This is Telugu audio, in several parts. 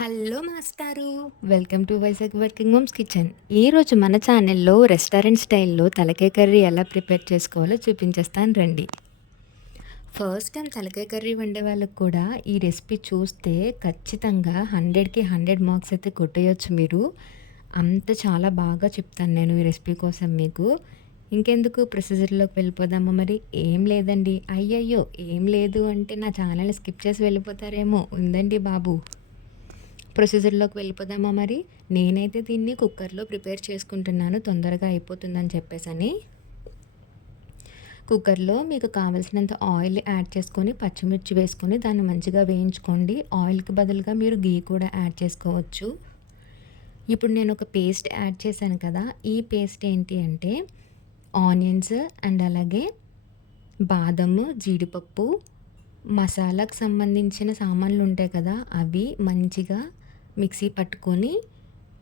హలో మాస్టారు. Welcome to Vizag working mumps kitchen. ఈరోజు మన ఛానల్‌లో రెస్టారెంట్ స్టైల్‌లో తలకాయ కర్రీ ఎలా ప్రిపేర్ చేసుకోవాలో చూపించేస్తాను రండి. ఫస్ట్ టైం తలకాయ కర్రీ వండే వాళ్ళకి కూడా ఈ రెసిపీ చూస్తే ఖచ్చితంగా 100కి 100 మార్క్స్ అయితే కొట్టేయొచ్చు మీరు. అంత చాలా బాగా చెప్తాను నేను ఈ రెసిపీ కోసం మీకు. ఇంకెందుకు ప్రొసీజర్‌లోకి వెళ్ళిపోదామా మరి? ఏం లేదండి. అయ్యయ్యో! ఏం లేదు అంటే నా ఛానల్‌ని స్కిప్ చేసి వెళ్ళిపోతారేమో. ఉందండి బాబు. ప్రొసీజర్‌లోకి వెళ్ళిపోదామా మరి? నేనైతే దీన్ని కుక్కర్‌లో ప్రిపేర్ చేసుకుంటున్నాను తొందరగా అయిపోతుందని చెప్పేసని. కుక్కర్‌లో మీకు కావాల్సినంత ఆయిల్ యాడ్ చేసుకొని, పచ్చిమిర్చి వేసుకొని దాన్ని మంచిగా వేయించుకోండి. ఆయిల్‌కి బదులుగా మీరు ఘీ కూడా యాడ్ చేసుకోవచ్చు. ఇప్పుడు నేను ఒక పేస్ట్ యాడ్ చేశాను కదా! ఈ పేస్ట్ ఏంటి అంటే ఆనియన్స్ అండ్ అలాగే బాదము, జీడిపప్పు, మసాలాకు సంబంధించిన సామాన్లు ఉంటాయి కదా! అవి మంచిగా మిక్సీ పట్టుకొని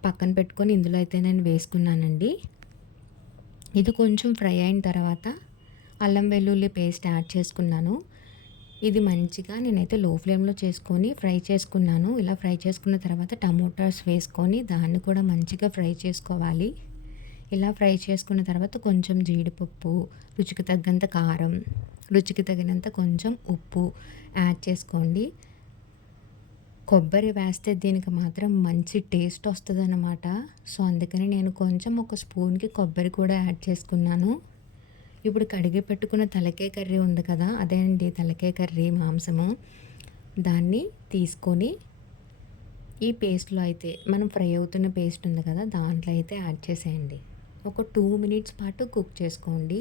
పక్కన పెట్టుకొని ఇందులో అయితే నేను వేసుకున్నానండి. ఇది కొంచెం ఫ్రై అయిన తర్వాత అల్లం వెల్లుల్లి పేస్ట్ యాడ్ చేసుకున్నాను. ఇది మంచిగా నేనైతే లో ఫ్లేమ్‌లో చేసుకొని ఫ్రై చేసుకున్నాను. ఇలా ఫ్రై చేసుకున్న తర్వాత టమోటాస్ వేసుకొని దాన్ని కూడా మంచిగా ఫ్రై చేసుకోవాలి. ఇలా ఫ్రై చేసుకున్న తర్వాత కొంచెం జీడిపప్పు, రుచికి తగ్గంత కారం, రుచికి తగినంత కొంచెం ఉప్పు యాడ్ చేసుకోండి. కొబ్బరి వేస్తే దీనికి మాత్రం మంచి టేస్ట్ వస్తదనమాట. సో, అందుకని నేను కొంచెం ఒక స్పూన్‌కి కొబ్బరి కూడా యాడ్ చేసుకున్నాను. ఇప్పుడు కడిగి పెట్టుకున్న తలకాయ కర్రీ ఉంది కదా! అదే అండి తలకాయ కర్రీ మాంసము. దాన్ని తీసుకొని ఈ పేస్ట్‌లో అయితే మనం ఫ్రై అవుతున్న పేస్ట్ ఉంది కదా! దాంట్లో అయితే యాడ్ చేసేయండి. ఒక 2 మినిట్స్ పాటు కుక్ చేసుకోండి.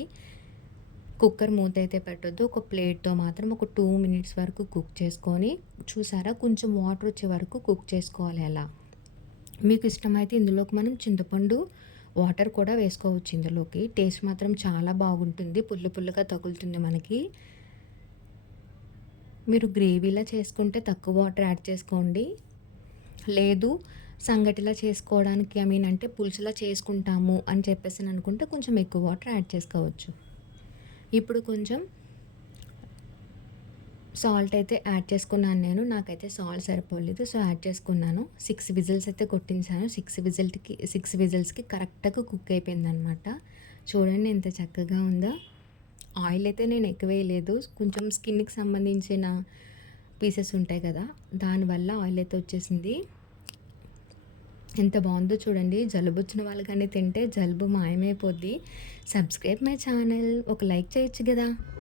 కుక్కర్ మూత అయితే పెట్టొద్దు. ఒక ప్లేట్‌తో మాత్రం ఒక 2 మినిట్స్ వరకు కుక్ చేసుకొని చూసారా కొంచెం వాటర్ వచ్చే వరకు కుక్ చేసుకోవాలి అలా. మీకు ఇష్టమైతే ఇందులోకి మనం చింతపండు వాటర్ కూడా వేసుకోవచ్చు ఇందులోకి. టేస్ట్ మాత్రం చాలా బాగుంటుంది. పుల్ల పుల్లగా తగులుతుంది మనకి. మీరు గ్రేవీలా చేసుకుంటే తక్కువ వాటర్ యాడ్ చేసుకోండి. లేదు సంగటిలా చేసుకోవడానికి అంటే పులుసులా చేసుకుంటాము అని చెప్పేసి అనుకుంటే కొంచెం ఎక్కువ వాటర్ యాడ్ చేసుకోవచ్చు. ఇప్పుడు కొంచెం సాల్ట్ అయితే యాడ్ చేసుకున్నాను నేను. నాకైతే సాల్ట్ సరిపోలేదు. సో, యాడ్ చేసుకున్నాను. 6 విజిల్స్ అయితే కొట్టించాను. 6 విజిల్స్‌కి కరెక్ట్‌గా కుక్ అయిపోయిందనమాట. చూడండి ఎంత చక్కగా ఉందో. ఆయిల్ అయితే నేను ఎక్కువ వేయలేదు. కొంచెం స్కిన్‌కి సంబంధించిన పీసెస్ ఉంటాయి కదా! దానివల్ల ఆయిల్ అయితే వచ్చేసింది. ఎంత బావుందో చూడండి. జలుబొచ్చిన వాళ్ళు గాని తింటే జలుబు మాయమైపోద్ది. Subscribe my channel. ఒక లైక్ చేయొచ్చు గదా!